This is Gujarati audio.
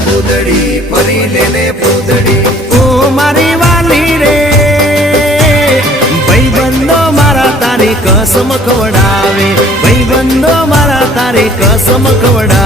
પૂદડી ફરી લેને પૂદડી ઓ મારી વાલી રે ભાઈબંધો મારા તારી કસમ ખવડાવે ભાઈબંધો મારા તારી કસમ ખવડાવે